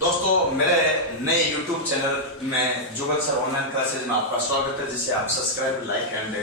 दोस्तों मेरे नए YouTube चैनल में जुगल सर ऑनलाइन क्लासेज में आपका स्वागत है, जिसे आप सब्सक्राइब, लाइक एंड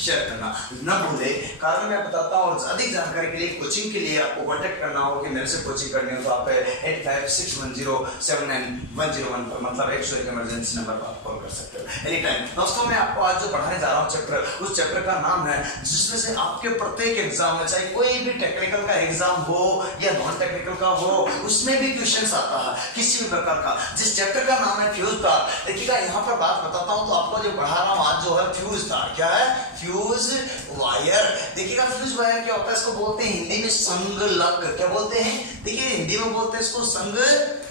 शेयर करना न भूलें। कारण मैं बताता हूँ, और अधिक जानकारी के लिए कोचिंग के लिए आपको कांटेक्ट करना हो कि मेरे से कोचिंग करनी हो तो आप 8561079101 पर मतलब 101 इमरजेंसी नंबर पर आप कॉल कर सकते हो एनी टाइम। दोस्तों मैं आपको आज जो पढ़ाने जा रहा हूँ चैप्टर, उस चैप्टर का नाम है जिसमें से आपके प्रत्येक एग्जाम में, चाहे कोई भी टेक्निकल का एग्जाम हो या नॉन टेक्निकल का हो, उसमें भी क्वेश्चन आता है किसी भी प्रकार का। जिस चैप्टर का नाम है फ्यूज तार, देखिएगा यहाँ पर बात बताता हूँ तो आपको जो पढ़ा रहा हूँ आज जो है फ्यूज तार। क्या है? Fuse wire. देखिएगा फ्यूज वायर क्या होता है, इसको बोलते हैं हिंदी में संगलक। क्या बोलते हैं? देखिए हिंदी में बोलते हैं इसको संगलक।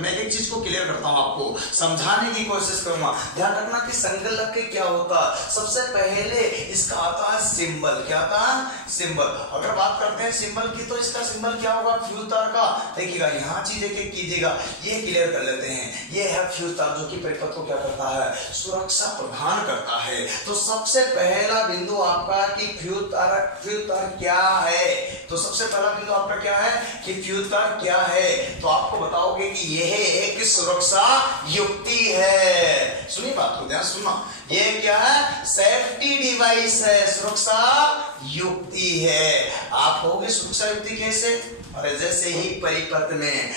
मैं एक चीज को क्लियर करता हूं, आपको समझाने की कोशिश करूंगा। ध्यान रखना कि संगलक के क्या होता है। सबसे पहले इसका आता है सिंबल। क्या आता है? सिंबल। अगर बात करते हैं सिंबल की तो इसका सिंबल क्या होगा फ्यूज तार का? देखिएगा यहाँ चीज एक एक कीजिएगा, ये क्लियर कर लेते हैं। ये है फ्यूज तार जो कि परिपथ को क्या करता है? सुरक्षा प्रदान करता है। तो सबसे पहला बिंदु आपका कि फ्यूज तार क्या है, तो सबसे पहला बिंदु आपका क्या है कि फ्यूज तार क्या है, तो आपको बताओ कि यह एक सुरक्षा युक्ति है। सुनिए बात को ध्यान सुनना, ये क्या है? सेफ्टी डिवाइस है, सुरक्षा युक्ति है। आप कहोगे सुरक्षा युक्ति कैसे? अरे जैसे ही परिपथ में,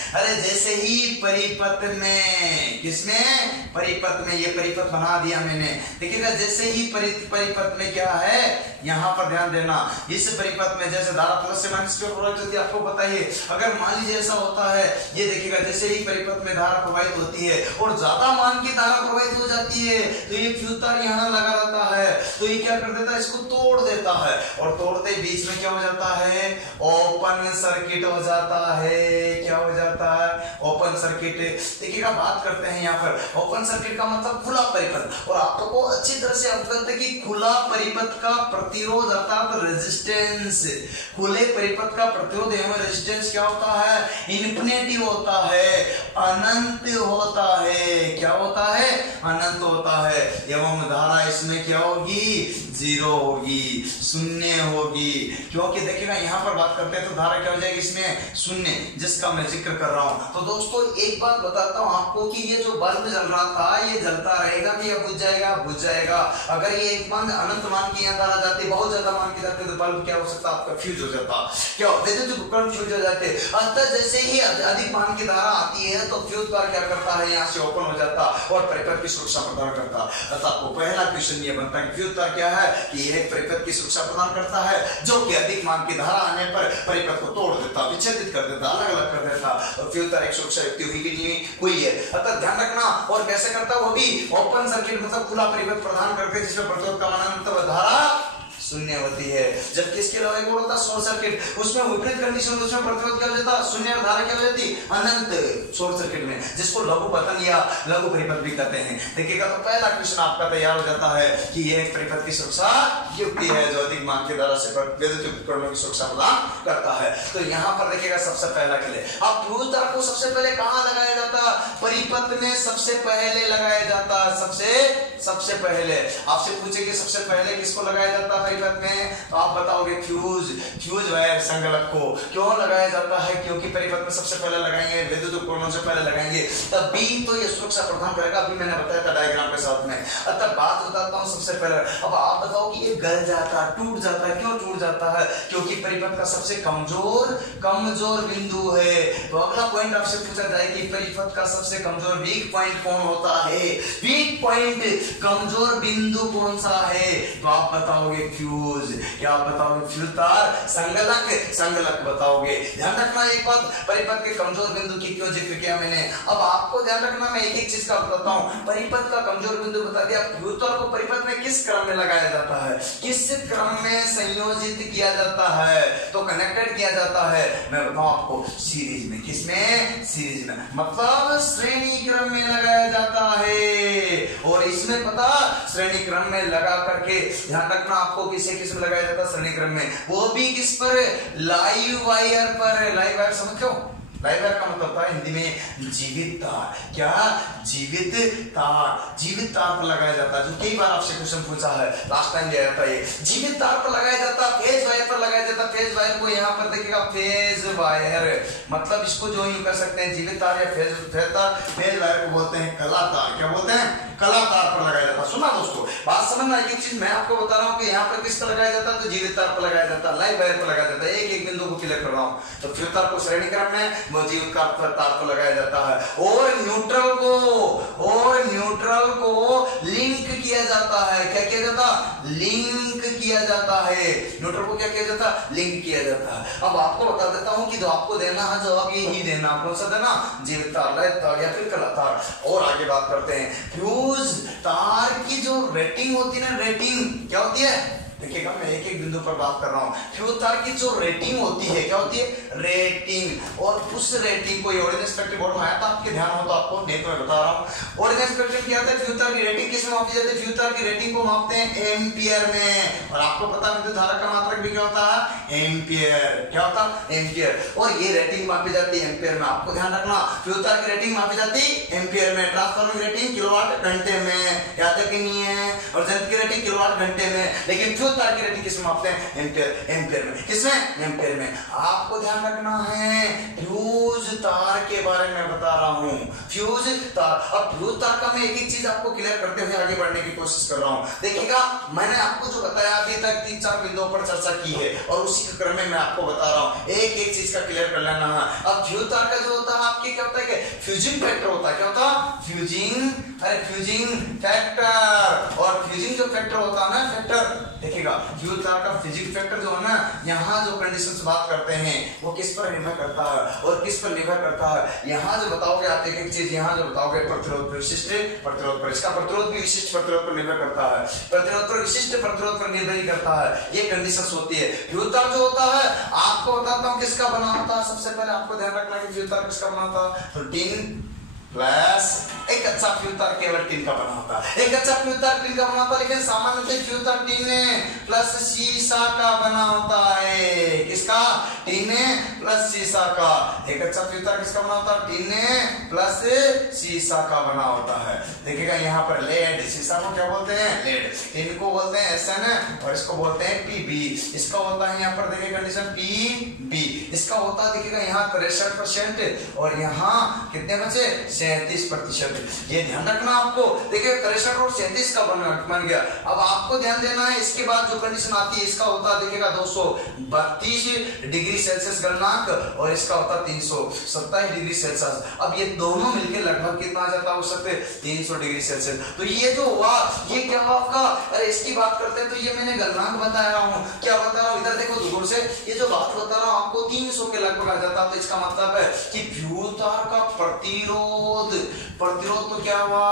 किसमें? परिपथ में। ये परिपथ बना दिया मैंने, देखिएगा जैसे ही परिपथ में क्या है, यहाँ पर ध्यान देना। इस परिपथ में जैसे धारा प्लस से माइनस की ओर प्रवाहित होती है, आपको पता ही है। अगर मान लीजिए ऐसा होता है, ये देखिएगा जैसे ही परिपथ में धारा प्रवाहित होती है और ज्यादा मान की धारा प्रवाहित हो जाती है तो ये फ्यूज तार यहाँ लगा रहता है, तो ये क्या कर देता है? इसको तोड़ देता है, और तोड़ते बीच में क्या हो जाता है? ओपन सर्किट हो जाता है। क्या हो जाता है? Open circuit. देखिएगा बात करते हैं यहाँ पर ओपन सर्किट का मतलब खुला परिपथ, और आपको अच्छी तरह से अवगत है कि खुला परिपथ का प्रतिरोध अर्थात रेजिस्टेंस, खुले परिपथ का प्रतिरोध एवं रेजिस्टेंस क्या होता है? इन्फिनिटी होता है, अनंत होता है। क्या होता है? अनंत होता है। एवं धारा इसमें क्या होगी? जीरो होगी, शून्य होगी। क्योंकि देखिएगा यहाँ पर बात करते हैं तो धारा क्या हो जाएगी इसमें? शून्य, जिसका मैं जिक्र कर रहा हूं। तो दोस्तों एक बात बताता हूं आपको कि ये जो बल्ब जल रहा था ये जलता रहेगा कि या बुझ जाएगा? बुझ जाएगा। अगर ये एक मान अनंत मान की यहाँ धारा जाती, बहुत ज्यादा मान की जाती, तो बल्ब क्या हो सकता? आपका फ्यूज हो जाता। क्या होते थे? तो उपकरण फ्यूज हो जाते। अतः जैसे ही अधिक मान की धारा आती है तो फ्यूज तार क्या करता है? यहाँ से ओपन हो जाता और परिपथ की सुरक्षा प्रदान करता। अतः आपको पहला क्वेश्चन ये बनता है कि फ्यूज तार क्या है? कि यह परिपथ की सुरक्षा प्रदान करता है जो कि अधिक मान की धारा आने पर परिपथ को तोड़ देता, विच्छेदित कर देता, अलग अलग कर देता। और फ्यूज तार एक सुरक्षा युक्ति हुई है। अतः ध्यान रखना। और कैसे करता? वो भी ओपन सर्किट मतलब खुला परिपथ प्रदान करके जिसमें प्रतिरोध का मान अनंत धारा शून्य होती है। जबकि इसके अलावा एक और होता है शॉर्ट सर्किट, उसमें विपरीत कंडीशन, उसमें प्रतिरोध क्या हो जाता? शून्य, और धारा क्या हो जाती? अनंत। शॉर्ट सर्किट में, जिसको लघु पतन या लघु परिपथ भी कहते हैं। देखिएगा तो पहला क्वेश्चन आपका तैयार हो जाता है कि यह एक परिपथ की सुरक्षा युक्ति है जो अधिक मान की धारा से विद्युत उपकरणों की सुरक्षा प्रदान करता है। तो यहाँ पर देखिएगा सबसे पहला के लिए अब फ्यूज तार को सबसे पहले कहाँ लगाया जाता? परिपथ में सबसे पहले लगाया जाता। सबसे पहले आपसे पूछेंगे सबसे पहले किसको लगाया जाता है परिपथ में, तो आप बताओगे फ्यूज वायर संगलक को। क्यों लगाया जाता है? क्योंकि परिपथ में सबसे पहले लगाएंगे, विद्युत उपकरणों से पहले लगाएंगे, तभी तो ये सुरक्षा प्रदान करेगा। अभी मैंने बताया था डायग्राम के साथ में। अतः बात बताता हूं सबसे पहले। अब आप बताओ कि ये गल जाता है, टूट जाता है। क्यों टूट जाता है? क्योंकि परिपथ का सबसे कमजोर बिंदु है। तो अगला पॉइंट आपसे पूछा जाए कि परिपथ का सबसे कमजोर वीक पॉइंट कौन होता है? वीक पॉइंट, कमजोर बिंदु कौन सा है? तो आप बताओगे फ्यूज। क्या आप बताओगे? फ्यूज तार, संगलक बताओगे। ध्यान रखना एक बात, परिपथ के कमजोर बिंदु की क्यों जिक्र किया मैंने, अब आपको ध्यान रखना। मैं एक चीज का बताता हूं, परिपथ का कमजोर बिंदु बता दिया। फ्यूज तार को परिपथ में किस क्रम में लगाया जाता है? किस क्रम में संयोजित किया जाता है? तो कनेक्टेड किया जाता है। मैं बताऊं आपको, सीरीज में। किसमें? सीरीज में, मतलब श्रेणी क्रम में लगाया जाता है। और इसमें पता श्रेणी क्रम में लगा करके ध्यान रखना आपको किसे किस में लगाया जाता है? श्रेणी क्रम में, वो भी किस पर? लाइव वायर पर। लाइव वायर समझो? लाइव वायर का मतलब होता है हिंदी में जीवित तार। क्या? जीवित तार। जीवित तार पर लगाया जाता है, जो कई बार आपसे क्वेश्चन पूछा है, लास्ट टाइम दिया था ये। जीवित तार पर लगाया जाता, फेज वायर पर लगाया जाता। फेज वायर को यहाँ पर देखिएगा फेज वायर, मतलब इसको जो यूं कर सकते हैं जीवित तार या फेज तार। फेज वायर को बोलते हैं कला तार। क्या बोलते हैं? कला तार पर लगाया जाता। सुना दोस्तों, बात समझना। एक चीज मैं आपको बता रहा हूँ कि यहाँ पर किस पर लगाया जाता है, तो जीवित तार पर लगाया जाता है, लाइव वायर पर लगाया जाता है। एक एक बिंदु को क्लियर कर रहा हूँ। तो फ्यूज तार को श्रेणी क्रम में वो जीवित तार पर लगाया जाता है। और न्यूट्रल को लिंक किया जाता है। क्या किया जाता? लिंक किया जाता है। न्यूट्रल को क्या किया जाता? लिंक किया जाता है। अब आपको बता देता हूँ कि जो आपको देना है जवाब ये ही देना। कौन सा देना? जीवित तार, लाइव तार या फिर कला तार। और आगे बात करते हैं, फ्यूज तार की जो रेटिंग होती है ना, रेटिंग क्या होती है? देखिएगा मैं एक एक बिंदु पर बात कर रहा हूँ। फ्यूज तार की जो रेटिंग होती है, क्या होती है? रेटिंग। और उस रेटिंग को ऑर्डिनेंस स्पेक्ट्रम बोर्ड में आया था, आपके ध्यान हो तो आपको, नहीं तो मैं बता रहा हूँ। ऑर्डिनेंस स्पेक्ट्रम क्या होता है? फ्यूज तार की रेटिंग किसमें मापी जाती है? फ्यूज तार की रेटिंग को मापते हैं एम्पियर में। और आपको पता है विद्युत धारा का मात्रक भी क्या होता है? एम्पियर। क्या होता है? एम्पियर। और ये रेटिंग मापी जाती है एम्पियर में। आपको ध्यान रखना, फ्यूज तार की रेटिंग मापी जाती है एम्पियर में। ट्रांसफार्मर की रेटिंग किलोवाट घंटे में, याद रखनी है। और जंत्र की रेटिंग किलोवाट घंटे में। लेकिन फ्यूज तार की रेटिंग किसमें मापते हैं? एम्पियर में। किसमें? एम्पियर में। आपको ध्यान रखना है, फ्यूज तार के बारे में बता रहा हूं। फ्यूज तार। अब फ्यूज तार का मैं एक एक चीज आपको क्लियर करते हुए आगे बढ़ने की कोशिश कर रहा हूं। देखिएगा मैंने आपको जो बताया अभी तक 3-4 बिंदुओं पर चर्चा की है, और उसी के क्रम में मैं आपको बता रहा हूं। एक एक चीज का क्लियर कर लेना है। अब फ्यूज तार का जो होता है आपके क्या होता है? फ्यूजिंग फैक्टर होता है। क्या होता है? Fusing factor. और फ्यूजिंग जो फैक्टर होता है ना, फैक्टर देखिएगा, फ्यूज तार का फिजिक्स फैक्टर जो है ना, यहाँ जो कंडीशंस बात करते हैं वो किस पर निर्भर करता है और किस पर निर्भर करता है। यहाँ जो बताओगे आप एक एक चीज, यहाँ जो बताओगे प्रतिरोध पर विशिष्ट प्रतिरोध पर, इसका प्रतिरोध भी विशिष्ट प्रतिरोध पर निर्भर करता है, प्रतिरोध पर विशिष्ट प्रतिरोध पर निर्भर करता है। ये कंडीशंस होती है। फ्यूज तार जो होता है आपको बताता हूँ किसका बना होता है। सबसे पहले आपको ध्यान रखना कि फ्यूज तार किसका बना होता है? तो टिन प्लस एक अच्छा फ्यूज तार केवल टिन का बना होता है। एक अच्छा फ्यूज तार टिन का बना होता है, लेकिन सामान्यतः फ्यूज तार टिन प्लस शीशा का बना होता है। किसका? टिन प्लस शीशा का। एक अच्छा फ्यूज तार किसका बना होता है? टिन प्लस शीशा का बना होता है। देखिएगा यहाँ पर लेड, शीशा को क्या बोलते हैं? लेड। टिन को बोलते हैं SN और इसको बोलते हैं PB। इसका होता है यहाँ पर देखिए कंडीशन PB। इसका होता है देखिएगा यहाँ 63% और यहाँ कितने बचे? 37%। ये ध्यान रखना आपको। देखिए 63 और 37 का बन गया। अब आपको ध्यान देना है, इसके बाद जो कंडीशन आती है इसका होता है देखिएगा 232 डिग्री सेल्सियस गलनांक और इसका होता है 327 डिग्री सेल्सियस। अब ये दोनों मिलकर लगभग कितना आ जाता है उस सकते 300 डिग्री सेल्सियस। तो ये जो हुआ ये क्या हुआ आपका? अरे इसकी बात करते हैं तो ये मैंने गलनांक बता रहा हूँ। क्या बता रहा हूँ? इधर देखो दूर से ये जो बात बता रहा हूँ आपको 300 के लगभग आ जाता है। तो इसका मतलब है कि फ्यूज तार का प्रतिरोध तो क्या हुआ?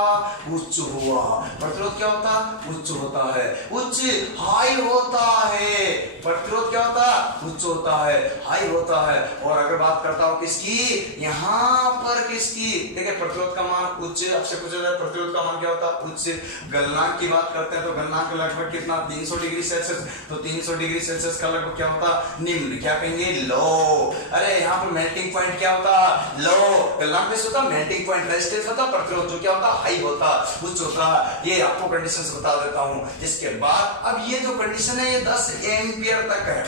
उच्च हुआ। प्रतिरोध क्या होता? उच्च होता है। उच्च हाई होता है। प्रतिरोध क्या होता? उच्च होता है, हाई होता है। और अगर बात करता हूं किसकी? यहाँ पर किसकी? देखिए प्रतिरोध का मान उच्च, आपसे पूछा जाए प्रतिरोध का मान क्या होता? उच्च। गलनांक की बात करते हैं तो गलनांक लगभग कितना? 300 डिग्री सेल्सियस। तो 300 डिग्री सेल्सियस का लगभग क्या होता? निम्न। क्या कहेंगे? लो। अरे यहाँ पर मेल्टिंग पॉइंट क्या होता? लो। गलनांक किस होता? Melting point. रेजिस्टेंस होता, प्रतिरोध जो क्या होता? हाई होता, उच्च होता। ये आपको कंडीशंस बता देता हूं। इसके बाद अब ये जो कंडीशन है ये 10 एम्पियर तक है।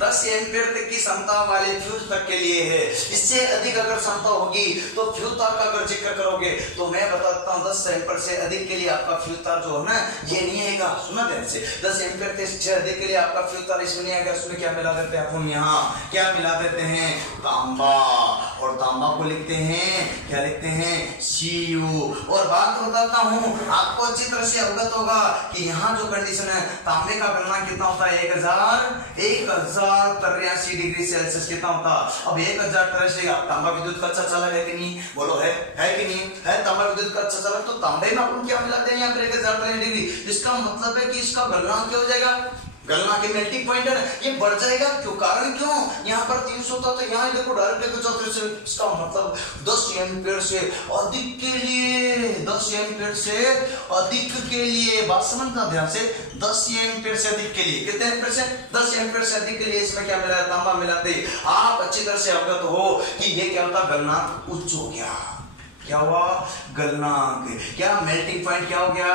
10 एम्पियर तक की क्षमता वाले फ्यूज तक के लिए है। इससे अधिक अगर क्षमता होगी तो फ्यूज तार का अगर जिक्र करोगे तो मैं बताता हूँ 10 एम्पियर से अधिक के लिए आपका फ्यूज तार जो है ना ये नहीं आएगा। सुना ध्यान से, 10 एम्पियर से अधिक के लिए आपका फ्यूज तार इसमें नहीं आएगा। इसमें क्या मिला देते हैं हम? यहाँ क्या मिला देते हैं? तांबा। और तांबा को लिखते हैं क्या? लिखते हैं Cu। और बात बताता हूँ आपको अच्छी तरह से अवगत होगा कि यहाँ जो कंडीशन है तांबे का गलनांक कितना होता है? 1083 डिग्री सेल्सियस कितना होता? अब 1083 तांबा विद्युत कक्षा चला है कि नहीं? बोलो है कि नहीं? है तांबा विद्युत कक्षा चला। तो तांबे में अपन क्या मिलाते हैं यहाँ पर 1083 डिग्री। इसका मतलब है कि इसका गलनांक क्या हो जाएगा? गलना के मेल्टिंग पॉइंट है ना, ये बढ़ जाएगा क्यों? कारण क्यों? यहाँ पर 300 था तो यहाँ देखो डायरेक्ट लेके जाओ, इसका मतलब 10 एम्पीयर से अधिक के लिए, 10 एम्पीयर से अधिक के लिए, बात समझना ध्यान से, 10 एम्पीयर से अधिक के लिए, कितने एम्पीयर से? 10 एम्पीयर से अधिक के लिए इसमें क्या मिला है? तांबा मिला थे। आप अच्छी तरह से अवगत हो कि ये क्या होता? गलनांक उच्च हो गया। क्या हुआ? गलनांक, क्या मेल्टिंग पॉइंट क्या हो गया?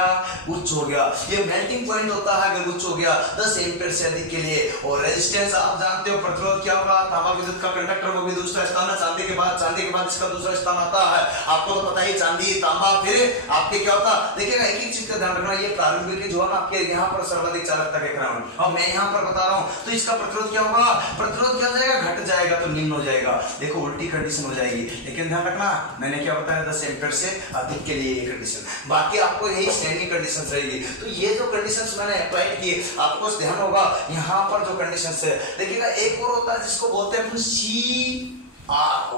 उच्च हो गया। ये मेल्टिंग पॉइंट होता है अगर उच्च हो गया 10 एम्पीयर से अधिक के लिए। और रेजिस्टेंस आप जानते हो, प्रतिरोध क्या होगा? तांबा विद्युत का कंडक्टर वो भी दूसरा स्थान है, चांदी के बाद इसका दूसरा स्थान आता है। आपको तो पता ही, चांदी तांबा, फिर आपके क्या होता? देखिएगा एक एक चीज का ध्यान रखना, ये प्रारंभिक जो है ना आपके यहाँ पर सर्वाधिक चालकता के कारण, और मैं यहाँ पर बता रहा हूँ, तो इसका प्रतिरोध क्या होगा? प्रतिरोध क्या हो जाएगा? घट जाएगा, तो निम्न हो जाएगा। देखो उल्टी कंडीशन हो जाएगी, लेकिन ध्यान रखना मैंने क्या बताया? 10 एम्पीयर से अधिक के लिए ये कंडीशन, बाकी आपको यही स्टैंडिंग कंडीशन रहेगी। तो ये जो कंडीशंस मैंने अप्लाई किए, आपको ध्यान होगा यहाँ पर जो कंडीशंस है, देखिएगा एक और होता है जिसको बोलते हैं सी आर को।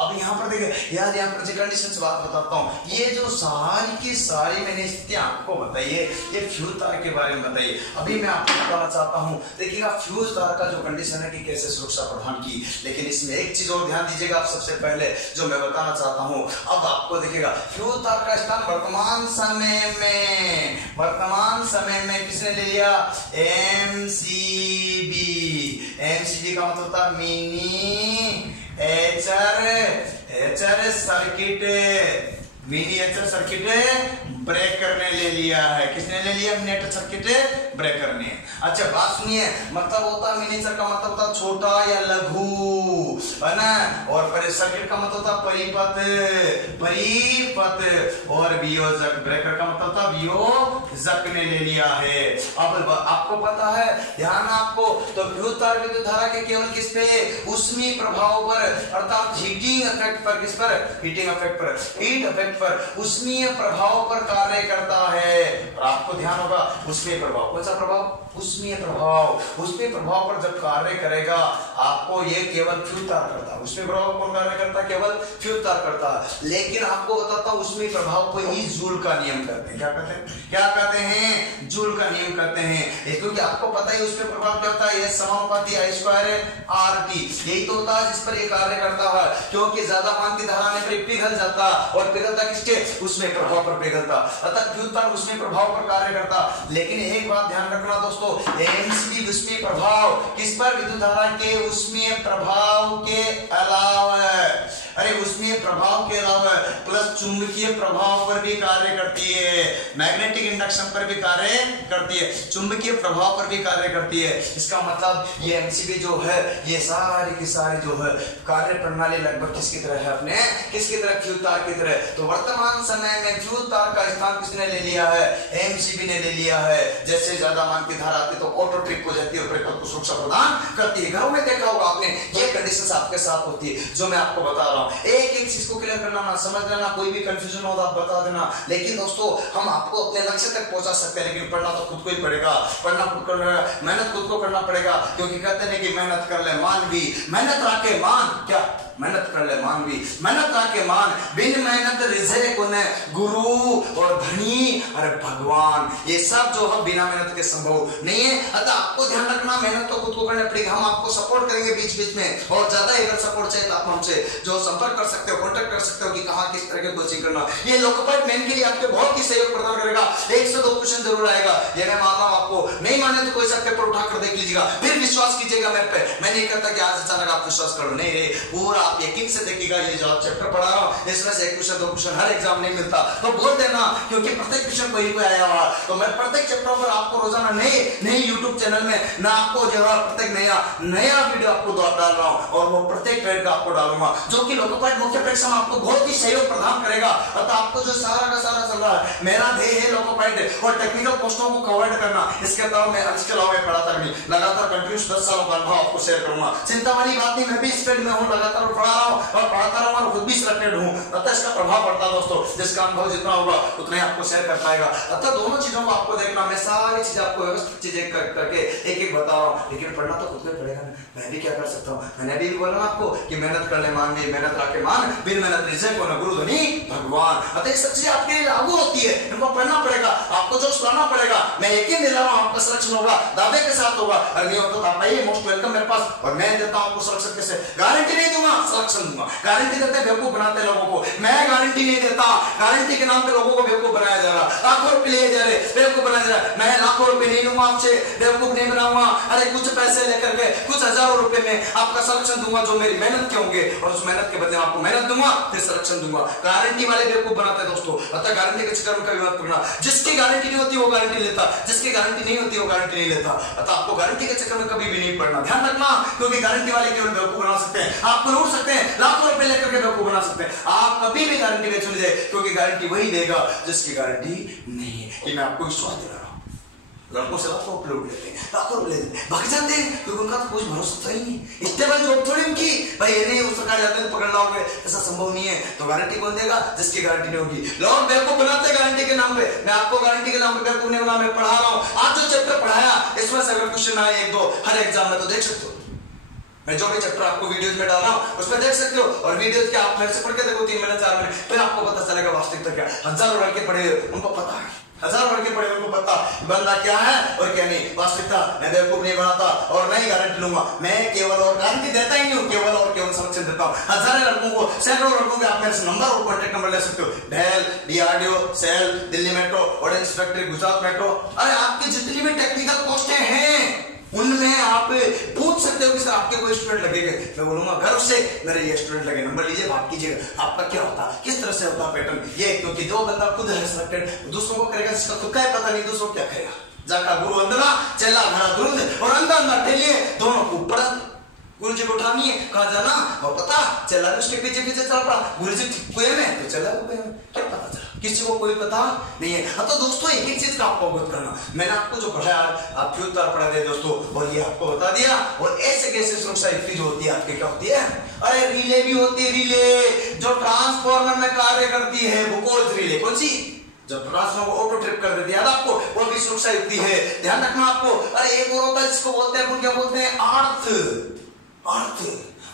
अब यहाँ पर देखिए यार, यहाँ पर कंडीशन से बात बताता हूँ, ये जो सारी की सारी मैंने स्थितियां आपको बताइए, ये फ्यूज तार के बारे में बताइए। अभी मैं आपको बताना चाहता हूँ, देखिएगा फ्यूज तार का जो कंडीशन है कि कैसे सुरक्षा प्रदान की, लेकिन इसमें एक चीज और ध्यान दीजिएगा आप सबसे पहले जो मैं बताना चाहता हूँ। अब आपको देखिएगा फ्यूज तार का स्थान वर्तमान समय में किसने ले लिया? एमसीबी। एमसीबी का मतलब होता है mini HR circuit, miniature circuit breaker ने ले लिया है। किसने ले लिया? मिनिएचर सर्किट ब्रेकर ने। अच्छा बात सुनिए, मतलब होता है मिनिएचर का मतलब होता छोटा या लघु, है ना, और सर्किट का मतलब होता परिपथ, और वियोजक, ब्रेकर का मतलब होता वियोजक ने ले लिया है। अब आपको पता है, ध्यान आपको, तो विद्युत तार विद्युत धारा के केवल किस पे? ऊष्मीय प्रभाव पर, अर्थात हीटिंग इफेक्ट पर। किस पर? हीटिंग इफेक्ट पर, हीट इफेक्ट पर, ऊष्मीय प्रभाव पर कार्य करता है। और आपको ध्यान होगा ऊष्मीय प्रभाव, कौन सा प्रभाव? ऊष्मीय प्रभाव। ऊष्मीय प्रभाव पर जब कार्य करेगा आपको, ये केवल फ्यूज तार करता है। ऊष्मीय प्रभाव कौन कार्य करता है? केवल फ्यूज तार करता है। लेकिन आपको बताता हूं, ऊष्मीय प्रभाव को ही जूल का नियम कहते हैं। क्या कहते हैं? क्या कहते हैं? जूल का नियम कहते हैं। क्योंकि आपको पता है ऊष्मीय प्रभाव क्या होता है? ये समानुपाती I स्क्वायर RT, यही तो होता है जिस पर ये कार्य करता है। क्योंकि ज्यादा मान की धारा ने पिघल जाता, और पिघलता किसके? ऊष्मीय प्रभाव पर पिघलता, अतः फ्यूज तार ऊष्मीय प्रभाव पर कार्य करता। लेकिन एक बात ध्यान रखना दोस्तों, एमसीबी ऊष्मीय प्रभाव किस पर? विद्युत धारा के ऊष्मीय प्रभाव के अलावा, अरे ऊष्मीय प्रभाव के अलावा प्लस चुंबकीय प्रभाव पर भी कार्य करती है, मैग्नेटिक इंडक्शन पर भी कार्य करती है, चुंबकीय प्रभाव पर भी कार्य करती है। इसका मतलब ये एमसीबी जो है, ये सारी की सारी जो है कार्य प्रणाली लगभग किसकी तरह है? अपने किसकी तरह? फ्यूज तार की तरह। तो वर्तमान समय में फ्यूज तार का स्थान किसने ले लिया है? एमसीबी ने ले लिया है। जैसे ज्यादा मान की धारा आती तो ऑटो ट्रिप हो जाती है और ब्रेकर को सुरक्षा प्रदान करती है। घरों में देखा होगा आपने, ये कंडीशंस आपके साथ होती है जो मैं आपको बता रहा हूं। एक एक चीज को क्लियर करना, ना समझ लेना, कोई भी कंफ्यूजन हो तो आप बता देना। लेकिन दोस्तों हम आपको अपने लक्ष्य तक पहुंचा सकते हैं, लेकिन पढ़ना तो खुद को ही पड़ेगा, पढ़ना खुद को, मेहनत खुद को करना पड़ेगा। क्योंकि कहते हैं कि मेहनत कर ले मानवी, मेहनत राखे मान, क्या? मेहनत कर ले मानवी, मेहनत राखे मान, बिन मेहनत रिझे कोने गुरु और धनी, अरे भगवान, ये सब जो है बिना मेहनत के संभव नहीं है। अतः आपको ध्यान रखना, मेहनत तो खुद को करना पड़ेगा। हम आपको सपोर्ट करेंगे बीच बीच में, और ज्यादा अगर सपोर्ट चाहिए तो आप हमसे जो संपर्क कर सकते हो, कॉन्टेक्ट कर सकते हो कि कहां किस तरह की कोचिंग करना। ये लोकोपाइड मेन के लिए आपके बहुत ही सहयोग प्रदान करेगा। 1 से 2 क्वेश्चन जरूर आएगा, ये मैं मानता हूं। आपको नहीं माने तो कोई सा पेपर उठाकर देख लीजिएगा, फिर विश्वास कीजिएगा मेरे पे। मैं नहीं कहता कि आज अचानक आप विश्वास करो, नहीं रे, पूरा आप यकीन से देखिएगा। ये जो आप चैप्टर पढ़ा रहा हूं, इसमें से 1 क्वेश्चन 2 क्वेश्चन हर एग्जाम नहीं मिलता, तो बोल देना, क्योंकि प्रत्येक क्वेश्चन कोई कोई आया हुआ। तो मैं प्रत्येक चैप्टर पर आपको रोजाना नए YouTube चैनल में ना आपको जो है प्रत्येक नया वीडियो आपको डाल रहा हूं, और वो प्रत्येक ट्रेड का आपको डालूंगा, जो कि लोकोपाइड मुख्य परीक्षा में आपको बहुत ही सहयोग प्रदान करेगा। अतः आपको जो सारा का सारा चल रहा है, मेरा ध्येय है लोकोपाइड और टेक्निकल पोस्टों को कवर करना। इसके अलावा मैं पढ़ाता भी लगातार कंटिन्यूस 10 सालों का अनुभव आपको शेयर करूंगा। चिंता वाली बात नहीं, मैं भी स्पीड में हूं लगातार, पढ़ा रहा हूँ और पढ़ाता रहूँ और खुद भी सिलेक्टेड हूँ, अतः इसका प्रभाव पड़ता है दोस्तों। जिसका अनुभव जितना होगा उतना ही आपको शेयर कर पाएगा। अतः दोनों चीजों को आपको देखना, मैं सारी चीजें आपको व्यवस्थित चीजें करके एक एक बता रहा हूँ, लेकिन पढ़ना तो खुद को पड़ेगा ना। मैं भी क्या कर सकता हूँ, मैंने अभी भी बोला आपको कि मेहनत करने मान भी, मेहनत रखे मान, बिन मेहनत रिजल्ट को न गुरु धनी भगवान। अतः ये सब चीजें आपके लिए लागू होती है, इनको पढ़ना पड़ेगा, आपको जो सुनाना पड़ेगा। मैं यकीन दिला रहा हूँ आपका सिलेक्शन होगा, दावे के साथ होगा। अगर नहीं होता तो आप आइए, मोस्ट वेलकम मेरे पास, और मैं देता हूँ आपको सिलेक्शन कैसे। गारंटी नहीं दूंगा, सिलेक्शन दूंगा। गारंटी देते बेवकूफ बनाते लोगों को, मैं गारंटी नहीं देता। गारंटी के नाम पे लोगों को बेवकूफ बनाया जा रहा, लाखों रुपए लिए जा रहे, बेवकूफ बनाया जा रहा। मैं लाखों रुपए नहीं लूंगा आपसे, बेवकूफ नहीं बनाऊंगा। अरे कुछ पैसे लेकर के कुछ हजारों रुपए में आपका सिलेक्शन दूंगा, जो मेरी मेहनत के होंगे, और उस मेहनत के बदले आपको मेहनत दूंगा, फिर सिलेक्शन दूंगा। गारंटी वाले बेवकूफ बनाते हैं दोस्तों। अतः गारंटी के चक्कर में कभी मत पड़ना। जिसकी गारंटी नहीं होती वो गारंटी लेता, जिसकी गारंटी नहीं होती वो गारंटी नहीं लेता। अतः आपको गारंटी के चक्कर में कभी भी नहीं पड़ना, ध्यान रखना। क्योंकि गारंटी वाले केवल बेवकूफ बना सकते हैं, आपको लूट सकते हैं, लाखों रुपए लेकर के बेवकूफ बना सकते हैं। आप कभी भी गारंटी नहीं चुन जाए, क्योंकि गारंटी वही देगा जिसकी गारंटी नहीं है। ये मैं आपको विश्वास दिला रहा हूं। लड़कों से लाखों रुपए लूट लेते हैं, लाखों रुपए लेते हैं, भाग जाते हैं, क्योंकि उनका तो कुछ भरोसा था ही नहीं। इतने बड़ी जॉब थोड़ी उनकी, भाई ये नहीं उस सरकार जाते हैं पकड़ लाओगे, ऐसा संभव नहीं है। तो गारंटी कौन देगा, जिसकी गारंटी नहीं होगी। लोग बेवकूफ बनाते हैं गारंटी के नाम पे। मैं आपको गारंटी के नाम पे बेवकूफ नहीं बना, मैं पढ़ा रहा हूँ। आज जो चैप्टर पढ़ाया इसमें से अगर क्वेश्चन आए एक दो हर एग्जाम में, तो देख सकते हो। मैं जो भी चैप्टर आपको वीडियोस में डाल रहा हूं उसमें देख सकते हो, और वीडियोस के आप मेरे से पढ़ के देखो 3 महीने 4 महीने, फिर आपको पता चलेगा वास्तविकता क्या। हजारों लड़के पढ़े उनको पता है, हजारों लड़के पढ़े उनको पता बंदा क्या है और क्या नहीं। वास्तविकता मैं बेवकूफ नहीं बनाता और नहीं गारंटी लूंगा, मैं केवल और गारंटी देता ही नहीं हूं, केवल और केवल सिलेक्शन देता हूं। हजारों लड़कों को, सैकड़ों लड़कों के आप मेरे से नंबर और कॉन्टेक्ट नंबर ले सकते हो। Dell, DRDO, SAIL, Delhi metro, ordnance factory, Gujarat metro, अरे आपकी जितनी भी टेक्निकल पोस्टें हैं उनमें आप पूछ सकते हो कि सर आपके कोई स्टूडेंट लगेंगे। मैं बोलूंगा गर्व से मेरे ये स्टूडेंट लगे, नंबर लीजिए, बात कीजिएगा। आपका क्या होता है, किस तरह से होता है पैटर्न ये, क्योंकि जो बंदा खुद है सिलेक्टेड दूसरों को करेगा जिसका खुद का ही पता नहीं, दूसरों क्या करेगा। जाका गुरु अंधना चला घड़ा दुरुंद, और अंधा अंधा ठेलिए दोनों को ऊपर। गुरु जी को उठानी है, कहा जाना और पता चला, उसके पीछे पीछे चल पड़ा। गुरु जी कुएं में तो चला कुएं में, क्या पता चला, किसी को कोई पता नहीं है। तो दोस्तों एक एक चीज का आपको अवगत करना, मैंने आपको जो पढ़ाया आप क्यों उत्तर पढ़ा दिया दोस्तों, और ये आपको बता दिया। और ऐसे कैसे सुरक्षा युक्ति जो होती है आपके क्या होती है, अरे रिले भी होती है, रिले जो ट्रांसफॉर्मर में कार्य करती है, बुकोज रिले। कौन सी, जब ट्रांसफॉर्मर को ऑटो ट्रिप कर देती है आपको, वो भी सुरक्षा युक्ति है, ध्यान रखना आपको। अरे एक और होता है जिसको बोलते हैं, क्या बोलते हैं, अर्थ। अर्थ,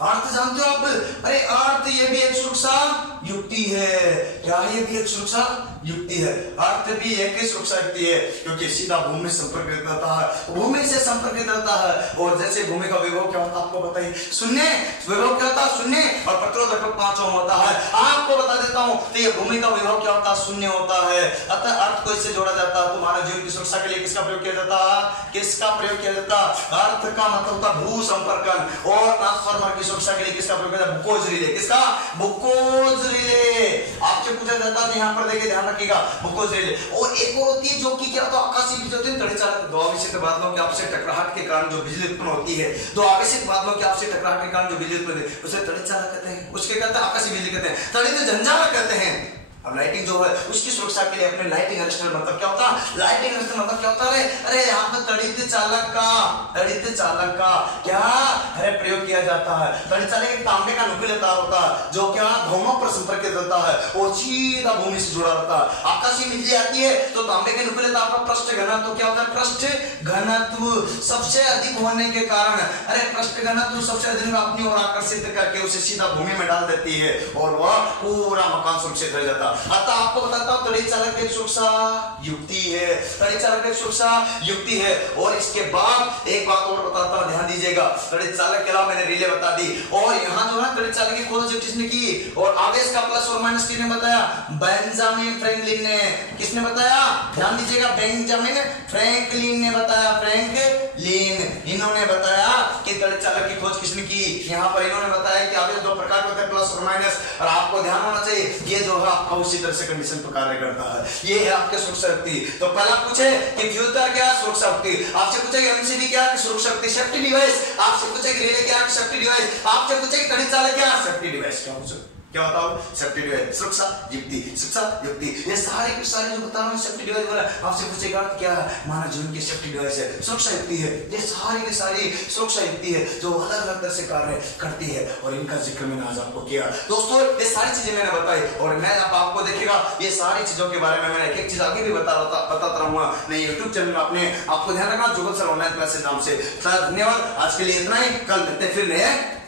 अर्थ जानते हो आप, अरे अर्थ ये भी एक सुरक्षा युक्ति है। क्या ये भी एक सुरक्षा युक्ति है, अर्थ भी एक ही सुरक्षा युक्ति है, क्योंकि सीधा भूमि से संपर्कित रहता है, भूमि से संपर्कित रहता है। और जैसे भूमि का विभव क्या होता है आपको बताइए, शून्य विभव क्या होता है, शून्य, और प्रतिरोध 5 ओम होता है। आपको बता देता हूं, तो ये भूमि का विभव क्या होता है, शून्य होता है। अतः अर्थ को इससे जोड़ा जाता है। तुम्हारा जीवन की सुरक्षा के लिए किसका प्रयोग किया जाता है, किसका प्रयोग किया जाता है, अर्थ का मतलब होता है भू संपर्कन। और ट्रांसफार्मर की सुरक्षा के लिए किसका प्रयोग किया जाता है, बुकोज रिले। किसका, बुकोज रिले। आपसे पूछा जाता है, यहां पर देखिए ध्यान रखिएगा, बुकोज रिले। और एक और होती है जो कि क्या, तो आकाशीय बिजली होती है, तड़े चालक। दो आवेशित बादलों के आपस में टकराहट के कारण जो बिजली उत्पन्न होती है, दो आवेशित बादलों के आपस में टकराहट के कारण जो बिजली उत्पन्न होती है, उसे तड़े चालक कहते हैं। उसके कहते हैं आकाशीय बिजली कहते हैं, तड़ित झंझावात कहते हैं। अब लाइटिंग जो है उसकी सुरक्षा के लिए अपने लाइटिंग अरेस्टर मतलब क्या होता है, लाइटिंग अरेस्टर मतलब क्या होता है, अरे यहाँ पर तड़ित चालक का क्या अरे प्रयोग किया जाता है। तड़ित चालक एक तांबे का नुकीला तार होता है जो क्या धोमों पर संपर्कित रहता है और सीधा भूमि से जुड़ा रहता है। आकाशीय बिजली आती है तो तांबे के नुकीले तार का पृष्ठ घनत्व क्या होता है, पृष्ठ घनत्व सबसे अधिक होने के कारण, अरे पृष्ठ घनत्व सबसे अधिक अपनी ओर आकर्षित करके उसे सीधा भूमि में डाल देती है और वह पूरा मकान सुरक्षित रह जाता है। अतः आपको बताता हूं तड़ित चालक एक सुरक्षा युक्ति है, तड़ित चालक एक सुरक्षा युक्ति है। और इसके बाद एक बात और बताता हूं, ध्यान दीजिएगा। तड़ित चालक के अलावा मैंने रिले बता दी, और यहाँ जो है तड़ित चालक की खोज किसने की, और आवेश का प्लस और माइनस किसने बताया, बेंजामिन फ्रैंकलिन ने। किसने बताया, ध्यान दीजिएगा, बेंजामिन फ्रैंकलिन ने बताया, फ्रैंकलिन इन्होंने बताया कि तड़ित चालक की खोज किसने की। यहाँ पर इन्होंने बताया कि आवेश दो प्रकार के होते हैं, प्लस और माइनस। और आपको ध्यान होना चाहिए ये जो है आपका उसी तरह से कंडीशन पर कार्य करता है। ये है आपके सुरक्षा युक्ति। तो पहला पूछे कि फ्यूचर क्या सुरक्षा युक्ति, आपसे पूछेगा एमसीबी क्या सुरक्षा युक्ति, सेफ्टी डिवाइस। आपसे पूछेगा रिले क्या सेफ्टी डिवाइस, आपसे पूछेगा तड़ित चालक क्या सेफ्टी डिवाइस। क्या पूछो क्या बताओ? सेफ्टी डिवाइस, सुरक्षा युक्ति, शिक्षा युक्ति, ये सारे के सारे जो बता रहा हूँ सेफ्टी डिवाइस बोला। आपसे पूछेगा क्या है? मानव जीवन की सेफ्टी डिवाइस है, सुरक्षा युक्ति है। ये सारी की सारी सुरक्षा युक्ति है जो अलग अलग तरह से कार्य करती है और इनका जिक्र मैंने आज आपको किया। दोस्तों ये सारी चीजें मैंने बताई और मैं आपको देखिएगा ये सारी चीजों के बारे में मैं एक चीज आगे भी बताता रहूंगा नहीं यूट्यूब चैनल में। अपने आपको ध्यान रखना जुगल सर ऑनलाइन क्लासेस नाम से। धन्यवाद, आज के लिए इतना ही, कल मिलते हैं फिर नए